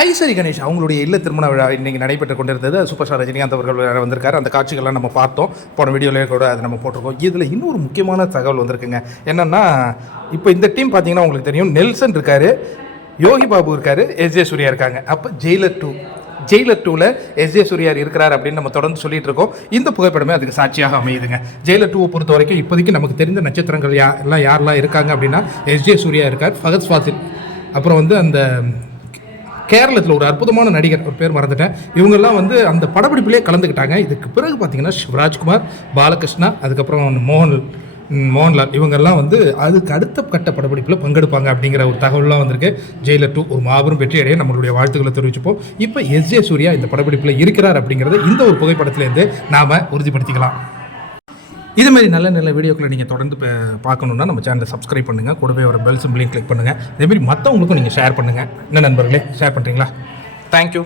ஐஸ்வரி கணேஷ் அவங்களுடைய இல்ல திருமண விழா இன்றைக்கி நடைபெற்று கொண்டிருந்தது. சூப்பர் ஸ்டார் ரஜினிகாந்த் அவர்கள் வந்திருக்காரு. அந்த காட்சிகள்லாம் நம்ம பார்த்தோம், போன வீடியோலேயே கூட அதை நம்ம போட்டிருக்கோம். இதில் இன்னொரு முக்கியமான தகவல் வந்திருக்குங்க. என்னென்னா, இப்போ இந்த டீம் பார்த்தீங்கன்னா உங்களுக்கு தெரியும், நெல்சன் இருக்கார், யோகி பாபு இருக்கார், எஸ்ஜே சூர்யா இருக்காங்க. அப்போ ஜெயிலர் 2ல் எஸ்ஜே சூர்யா இருக்கிறார் அப்படின்னு நம்ம தொடர்ந்து சொல்லிட்டு இருக்கோம். இந்த புகைப்படமே அதுக்கு சாட்சியாக அமையுதுங்க. ஜெயிலர் 2 பொறுத்த வரைக்கும் இப்போதைக்கு நமக்கு தெரிந்த நட்சத்திரங்கள் யாரெல்லாம் இருக்காங்க அப்படின்னா, எஸ்ஜே சூர்யா இருக்கார், ஃபகத் ஃபாசில், அப்புறம் வந்து அந்த கேரளத்தில் ஒரு அற்புதமான நடிகர், ஒரு பேர் மறந்துட்டேன், இவங்கெல்லாம் வந்து அந்த படப்பிடிப்பிலே கலந்துக்கிட்டாங்க. இதுக்கு பிறகு பார்த்தீங்கன்னா சிவராஜ்குமார், பாலகிருஷ்ணா, அதுக்கப்புறம் மோகன்லால் இவங்கெல்லாம் வந்து அதுக்கு அடுத்த கட்ட படப்பிடிப்பில் பங்கெடுப்பாங்க அப்படிங்கிற ஒரு தகவலாம் வந்திருக்கு. ஜெயிலர் 2 ஒரு மாபெரும் வெற்றி அடைய நம்மளுடைய வாழ்த்துக்களை தெரிவிச்சுப்போம். இப்போ எஸ்ஜே சூர்யா இந்த படப்பிடிப்பில் இருக்கிறார் அப்படிங்கிறத இந்த ஒரு புகைப்படத்திலேருந்து நாம் உறுதிப்படுத்திக்கலாம். இதுமாதிரி நல்ல நல்ல வீடியோக்களை நீங்கள் தொடர்ந்து பார்க்கணுன்னா நம்ம சேனலை சப்ஸ்கிரைப் பண்ணுங்கள், கூடவே ஒரு பெல் சிம்பிளையும் கிளிக் பண்ணுங்கள். இதேமாதிரி மற்றவங்களுக்கும் நீங்கள் ஷேர் பண்ணுங்கள். என்ன நண்பர்களே, ஷேர் பண்ணுறீங்களா? தேங்க்யூ.